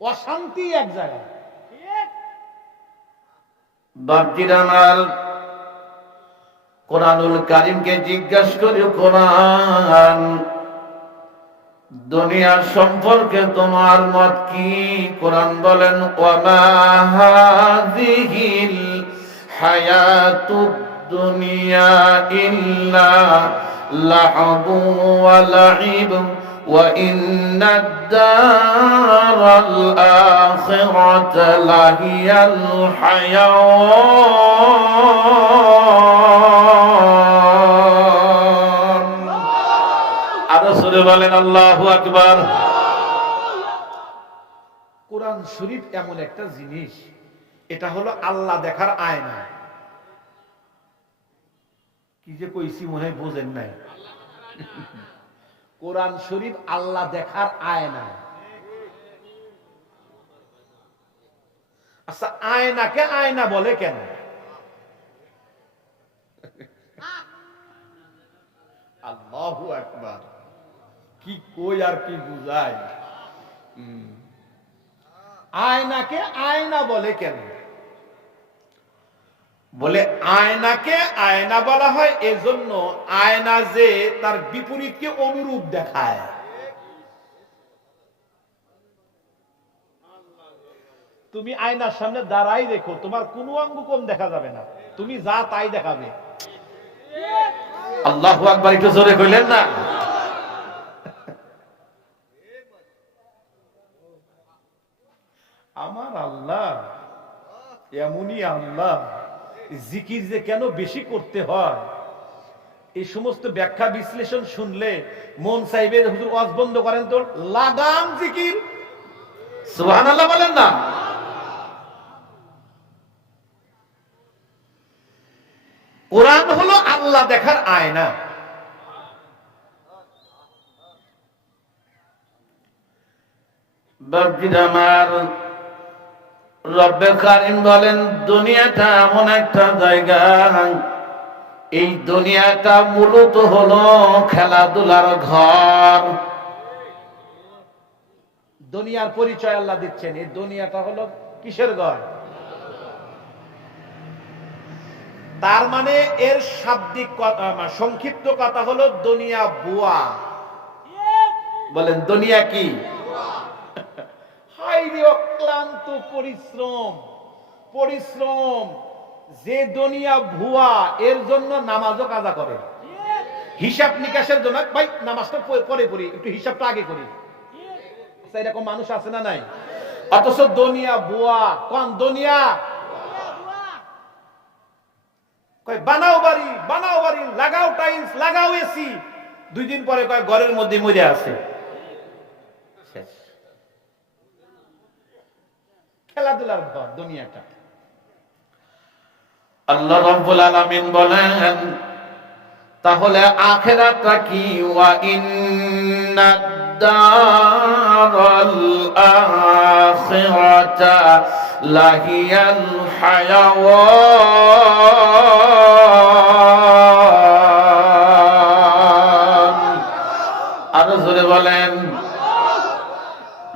অশান্তি এক জায়গায়। বাপজির আমার কোরআনুল কারীমকে জিজ্ঞাসা করি, কোরআন দুনিয়া সম্পর্কে তোমার মত কি? কোরআন বলেন ওয়ামা হাযিহিল হায়াতুদ দুনিয়া ইল্লা লাহবু ওয়া লাইব ওয়া ইন্নাদ দারাল আখিরাতা লাহিয়াল হায়াওয়ান। আর বলেন আল্লাহু আকবার। কোরআন শরীফ এমন একটা জিনিস, এটা হলো আল্লাহ দেখার আয়না। কি যে কইছি মনে হয় বোঝেন নাই। কোরআন শরীফ আল্লাহ দেখার আয়না। আচ্ছা, আয়নাকে আয়না বলে কেন? আল্লাহু আকবার। কি কই আর কি বুঝাই। আয়নাকে আয়না বলে কেন? বলে আয়নাকে আয়না বলা হয় এজন্য, আয়না যে তার বিপরীতকে অনুরূপ দেখায়। তুমি আয়নার সামনে দাঁড়াই দেখো, তোমার কোনো অঙ্গ কম দেখা যাবে না, তুমি যা তাই দেখাবে। আল্লাহু আকবার, একটু জোরে কইলেন না? আমার আল্লাহ এমনই আল্লাহ। জিকির যে কেন বেশি করতে হয়, এই সমস্ত ব্যাখ্যা বিশ্লেষণ শুনলে মন চাইবে হুজুর ওয়াজ বন্ধ করেন তো, লাগাম জিকির। সুবহানাল্লাহ বলেন না? কোরআন হলো আল্লাহ দেখার আয়না। বাপজির আমার, রব্বে কারিম বলেন দুনিয়াটা এমন একটা জায়গা, এই দুনিয়াটা মূলত হলো খেলাধুলার ঘর। দুনিয়ার পরিচয় আল্লাহ দিচ্ছেন, এই দুনিয়াটা হলো কিসের ঘর? তার মানে এর শাব্দিক সংক্ষিপ্ত কথা হলো দুনিয়া বুয়া। বলেন দুনিয়া কি? হাইরে অক্লান্ত পরিশ্রম, পরিশ্রম। যে দুনিয়া ভুয়া, এর জন্য নামাজও কাজা করে, হিসাব নিকাশের জন্য। ভাই নামাজটা পরে পড়ি, একটু হিসাবটা আগে করি। এরকম মানুষ আছে না নাই? অথচ দুনিয়া বুয়া। কোন দুনিয়া? কয় বানাও বাড়ি, বানাও বাড়ি, লাগাও টাইলস, লাগাও এসি। 2 দিন পরে কয় ঘরের মধ্যে মরে আছে। খেলাধুলার ঘর দুনিয়াটা। আল্লাহ রাব্বুল আলামিন বলেন তাহলে আখিরাতটা কি? ওয়া ইন্নাদ দারাল আখিরাতা লাহিয়াল হায়াওয়ান। আরো জোরে বলেন।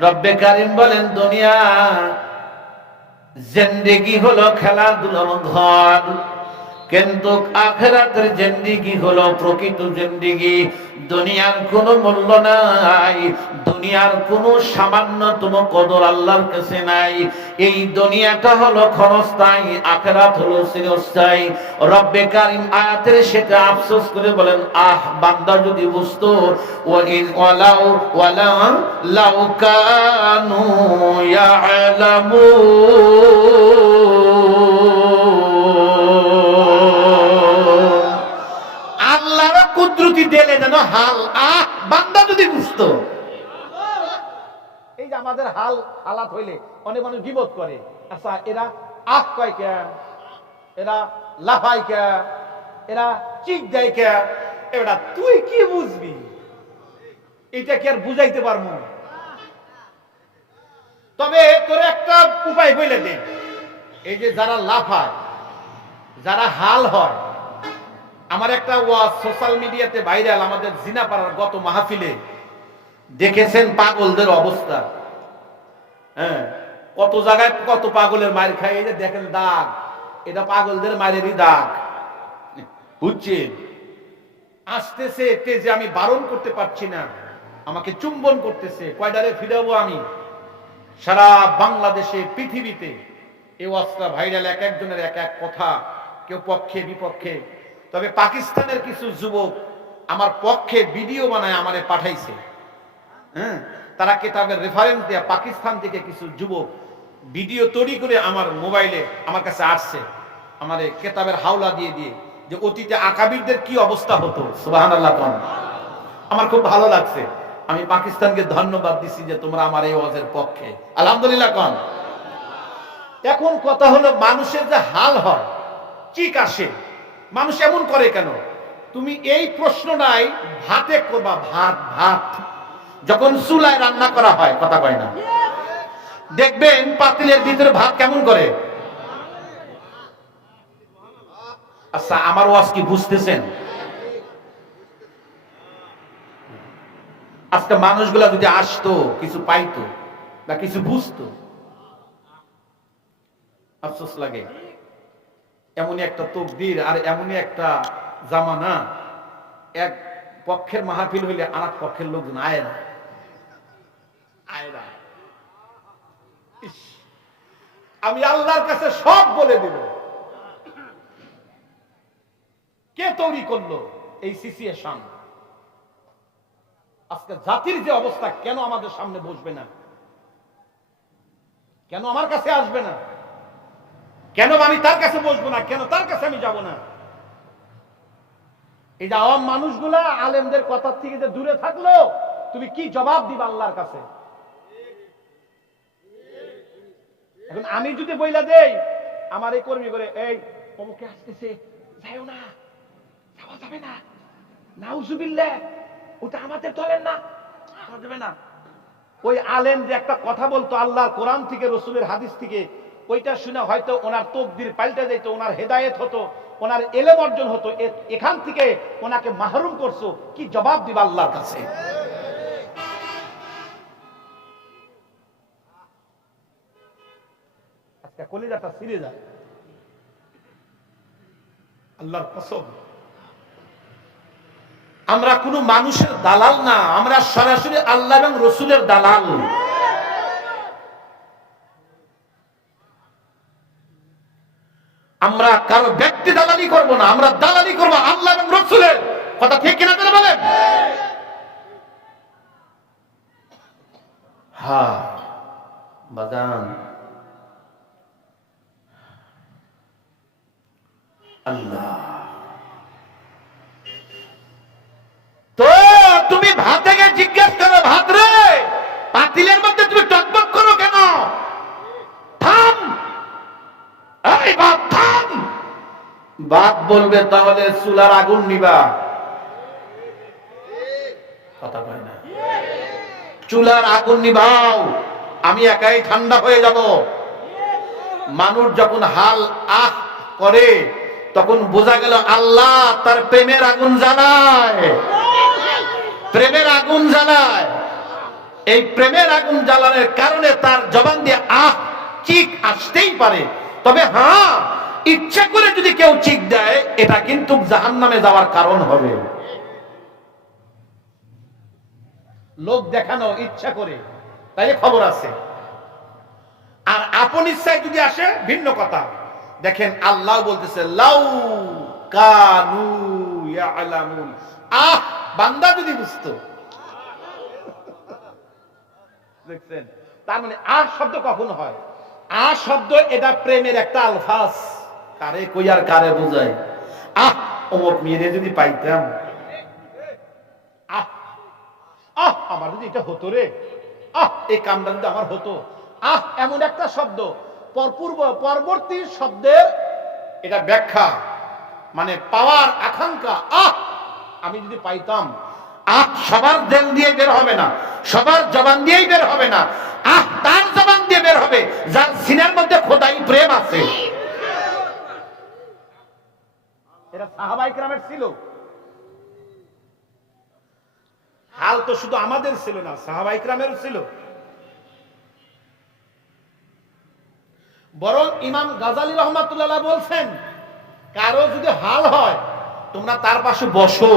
রব্বে কারিম বলেন দুনিয়া জিন্দেগি হলো খেলাধুলার ঘর, কিন্তু আখিরাতের জিন্দেগি হলো প্রকৃত জিন্দেগি। দুনিয়ার কোনো মূল্য নাই, দুনিয়ার কোনো সামান্যতম কদর আল্লাহর কাছে নাই। এই দুনিয়াটা হলো ক্ষণস্থায়ী, আখিরাত হলো চিরস্থায়ী। রব্বে কারিম আয়াতের সেটা আফসোস করে বলেন, আহ বান্দা যদি বুঝতো, লাউ কানু ইয়ালামুন, আল্লাহর কুদরতি দিলে যেন হাল, আহ বান্দা যদি বুঝতো। এই যে আমাদের হালাত হইলে অনেক মানুষ গীবত করে। আচ্ছা, এরা আহ কয় কে, এরা লাফায় কে, এরা চিক দেয় কে, এবার তুই কি বুঝবি? এটা কি আর বুঝাইতে পারবো? তবে তোর একটা উপায় বলে দে। এই যে যারা লাফায়, যারা হাল হয়, আমার একটা ওয়াজ সোশ্যাল মিডিয়াতে ভাইরাল, আমাদের জিনাপাড়ার গত মাহফিলে দেখেছেন পাগলদের অবস্থা। হ্যাঁ, কত জায়গায় কত পাগলের মার খায়। এই যে দেখেন দাগ, এটা পাগলদের মারেরই দাগ, বুঝছেন? আসতেছে যে আমি বারণ করতে পারছি না, আমাকে চুম্বন করতেছে, কয়ডারে ফিরাবো আমি? সারা বাংলাদেশে, পৃথিবীতে এই ওয়াজটা ভাইরাল, এক একজনের এক এক কথা, কেউ পক্ষে বিপক্ষে। তবে পাকিস্তানের কিছু যুবক আমার পক্ষে ভিডিও বানায় আমারে পাঠাইছে। হ্যাঁ, তারা কিতাবের রেফারেন্স দিয়ে পাকিস্তান থেকে কিছু যুবক ভিডিও তৈরি করে আমার মোবাইলে আমার কাছে আসছে, আমারে কিতাবের হাওলা দিয়ে দিয়ে, যে অতীতে আকাবিরদের কি অবস্থা হতো। সুবহানাল্লাহ। আমার খুব ভালো লাগছে। আমি পাকিস্তানকে ধন্যবাদ দিছি যে তোমরা আমার এই ওয়াজের পক্ষে। আলহামদুলিল্লাহ কোন। এখন কথা হলো মানুষের যে হাল হয়, ঠিক আসে, মানুষ এমন করে কেন? তুমি এই প্রশ্ন নাই ভাতে করবা, ভাত ভাত যখন চুলায় রান্না করা হয়, কথা কয় না, দেখবেন পাতিলের ভিতরে ভাত কেমন করে। আচ্ছা, আমার ওয়াজ কি বুঝতেছেন? আজকে মানুষগুলা যদি আসতো, কিছু পাইতো বা কিছু বুঝতো, আফসোস লাগে। এমনই একটা তকদির আর এমনই একটা জামানা, এক পক্ষের মাহফিল হইলে আর এক পক্ষের লোকজন আয় না। আমি আল্লাহর কাছে সব বলে দিব, কে তৈরি করলো এই সিচুয়েশন? আজকে জাতির যে অবস্থা, কেন আমাদের সামনে বসবে না? কেন আমার কাছে আসবে না? কেন আমি তার কাছে বসবো না? কেন তার কাছে আমি যাব না? এই যে আওয়াম মানুষগুলা আলেমদের কথা থেকে যে দূরে থাকলো, তুমি কি জবাব দিবা আল্লাহর কাছে? এখন আমি যদি বইলা দেই আমার এই কর্মী করে, এই অমুকে আসতেছে, যাইও না, যাওয়া যাবে না, নাউজুবিল্লাহ, ওটা আমাদের দলের না, যাবে না। ওই আলেম যে একটা কথা বলতো আল্লাহর কোরআন থেকে, রসুলের হাদিস থেকে, ওইটা শুনে হয়তো ওনার তকদির পাল্টে যেত, ওনার হেদায়েত হতো, ওনার এলেম অর্জন হতো। এখান থেকে ওনাকে মাহরুম করছো, কি জবাব দিবা আল্লাহর কাছে? আজকে কলিজাটা ছিঁড়ে যায় আল্লাহর কসম। আমরা কোনো মানুষের দালাল না, আমরা সরাসরি আল্লাহ এবং রসুলের দালাল। আমরা কারো ব্যক্তি দালালি করব না, আমরা দালালি করব আল্লাহ এবং রসুলের। কথা ঠিক কিনা করে বলেন? হ্যাঁ বাজান, আল্লাহ তো তুমি ভাত থেকে জিজ্ঞেস করো, ভাত রে পাতিলের মধ্যে তুমি টকবক করো কেন? থাম, এই ভাত থাম। ভাত বলবে তাহলে চুলার আগুন নিবা, কথা কয় না। চুলার আগুন নিভাও, আমি একাই ঠান্ডা হয়ে যাব। মানুষ যখন হাল আহ করে, তখন বোঝা গেল আল্লাহ তার প্রেমের আগুন জ্বালায়, প্রেমের আগুন জ্বালায়। এই প্রেমের আগুন জ্বালানোর কারণে তার জবান দিয়ে আহ চিক আসতেই পারে, তবে হ্যাঁ, ইচ্ছা করে যদি কেউ চিক দেয়, এটা কিন্তু জাহান্নামে যাওয়ার কারণ হবে। লোক দেখানো ইচ্ছা করে, তাই খবর আছে। আর আপন ইচ্ছায় যদি আসে, ভিন্ন কথা। দেখেন আল্লাহ বলতেছে, লাউ কানু ইয়ালামুন, আহ বান্দা যদি বুঝতো। দেখছেন, তার মানে আহ শব্দ কখন হয়? আহ শব্দ এটা প্রেমের একটা আলফাজ, কারে কই আর কারে বোঝায়। আহ অমুক মেয়ে যদি পাইতাম, আহ আহ আমার যদি এটা হতো রে, আহ এই কামটা যদি আমার হতো। আহ এমন একটা শব্দ, পরবর্তী শব্দের এটা ব্যাখ্যা, মানে পাওয়ার আকাঙ্ক্ষা। আহ আমি যদি পাইতাম। আহ সবার দেল দিয়ে বের হবে না, সবার জবান দিয়েই বের হবে না। আহ তার জবান দিয়ে বের হবে যার সিনার মধ্যে খোদাই প্রেম আছে। এটা সাহাবায়ে কেরামের ছিল। হাল তো শুধু আমাদের ছিল না, সাহাবায়ে কেরামেরও ছিল। বরং ইমাম গাজালি রহমাতুল্লাহ বলছেন, কারো যদি হাল হয় তোমরা তার পাশে বসো।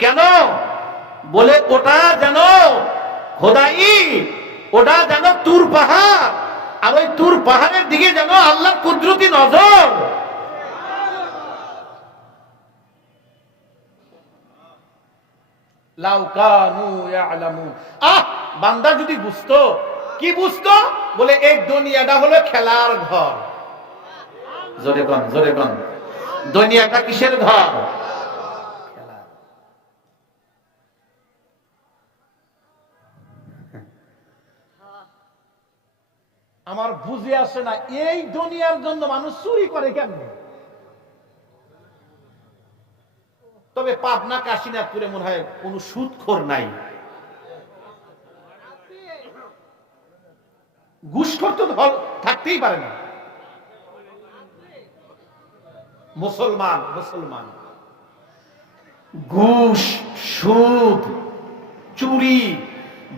কেন? বলে ওটা যেন খোদাই, ওটা যেন তুর পাহাড়, আর ওই তুর পাহাড়ের দিকে যেন আল্লাহর কুদরতি নজর। লাউ কানু ইয়ালামুন, আহ বান্দা যদি বুঝতো। কি বুঝতো? বলে এই দুনিয়াটা হলো খেলার ঘর। জোরে কোন, জোরে কোন, দুনিয়াটা কিসের ঘর? আমার বুঝে আসে না, এই দুনিয়ার জন্য মানুষ চুরি করে কেমনে? তবে পাবনা কাশীনাথপুরে মনে হয় কোন সুদখোর নাই। ঘুষখোর তো থাকতেই পারে না। মুসলমান মুসলমান ঘুষ, সুদ, চুরি,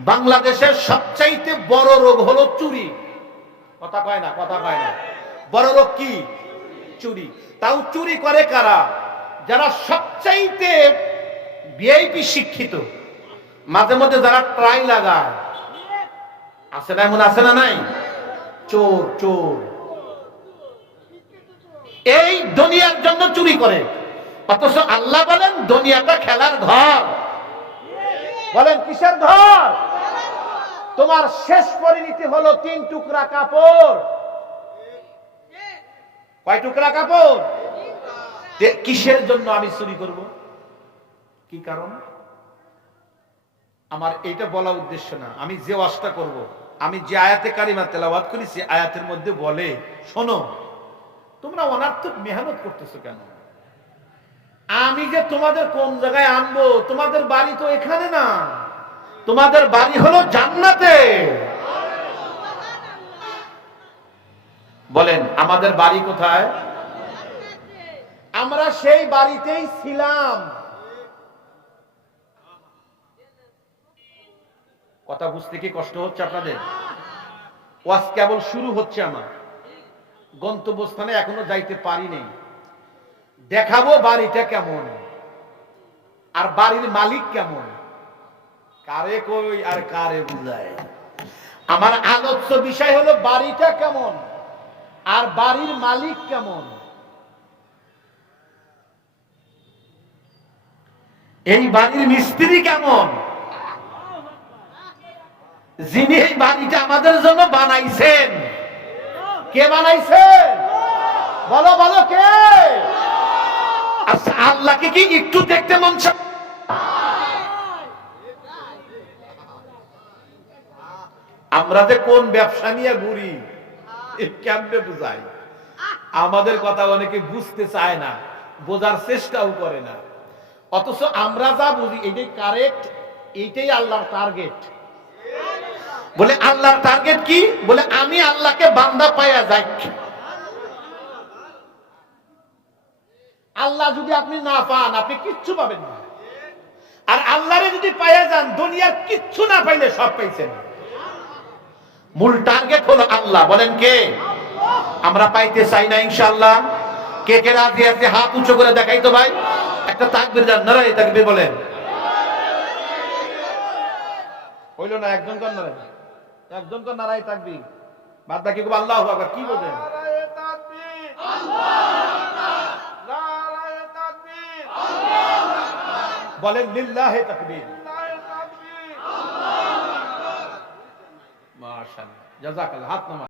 বাংলাদেশের সবচাইতে বড় রোগ হলো চুরি। কথা কয় না, কথা কয় না। বড় রোগ কি? চুরি। তাও চুরি করে কারা? যারা সবচাইতে ভিআইপি শিক্ষিত, মাঝে মধ্যে যারা ট্রাই লাগায়, আছে না? এমন আছে না? নাই? চোর চোর এই দুনিয়ার জন্য চুরি করে। অথচ আল্লাহ বলেন দুনিয়াটা খেলার ঘর। বলেন কিসের ঘর? তোমার শেষ পরিণতি হলো 3 টুকরা কাপড়। কয় টুকরা কাপড়? কিসের জন্য আমি চুরি করব? কি কারণ? আমার এটা বলা উদ্দেশ্য না। আমি যে ওয়াজটা করব, আমি যে আয়াতে কারিমা তেলাওয়াত করেছি, আয়াতের মধ্যে বলে, শোনো, তোমরা অনার্থক মেহনত করতেছো কেন? আমি যে তোমাদের কোন জায়গায় আনবো, তোমাদের বাড়ি তো এখানে না, তোমাদের বাড়ি হলো জান্নাতে। বলেন আমাদের বাড়ি কোথায়? আমরা সেই বাড়িতেই ছিলাম। কথা বুঝতে কি কষ্ট হচ্ছে আপনাদের? ওয়াজ কেবল শুরু হচ্ছে, আমার গন্তব্যস্থানে এখনো যাইতে পারি নাই। দেখাবো বাড়িটা কেমন আর বাড়ির মালিক কেমন। কারে কই আর কারে বুঝায়? আমার আলোচ্য বিষয় হলো বাড়িটা কেমন আর বাড়ির মালিক কেমন। এই বাড়ির মিস্ত্রি কেমন, যিনি এই বাড়িটা আমাদের জন্য বানাইছেন। কে বানাইছেন? বলো বলো কে? আচ্ছা, আল্লাহকে কি একটু দেখতে মন চায়? আমরা যে কোন ব্যবসা নিয়ে ঘুরি, কেমনে বুঝাই? আমাদের কথা অনেকে বুঝতে চায় না, বোঝার চেষ্টাও করে না। অথচ আমরা যা বুঝি এটাই কারেক্ট, এইটাই আল্লাহর টার্গেট। বলে আল্লাহর টার্গেট কি? বলে আমি আল্লাহকে বান্দা পাইয়া যাই। আল্লাহ যদি আপনি না পান, আপনি কিচ্ছু পাবেন না। আর আল্লাহরে যদি পাইয়া যান, দুনিয়ার কিচ্ছু না পাইলে সব পাইছেন। মূল টার্গেট হলো আল্লাহ। বলেন কে? আমরা পাইতে চাই না ইনশাআল্লাহ। কে কে রাজি আছে হাত উঁচু করে দেখাই তো ভাই। একটা তাকবীর দেন, নারায়ে তাকবীর বলেন। হইল না? একজন কর নারায়ে, একজন কর নারায়ে তাকবীর, বাদ বাকি কো আল্লাহু আকবার। কি বলেন? নারায়ে তাকবীর, আল্লাহু আকবার, নারায়ে তাকবীর, আল্লাহু আকবার। বলেন লিল্লাহি তাকবীর, লিল্লাহি তাকবীর, আল্লাহু আকবার। মাশাআল্লাহ, জাযাকাল্লাহ। হাত নামান।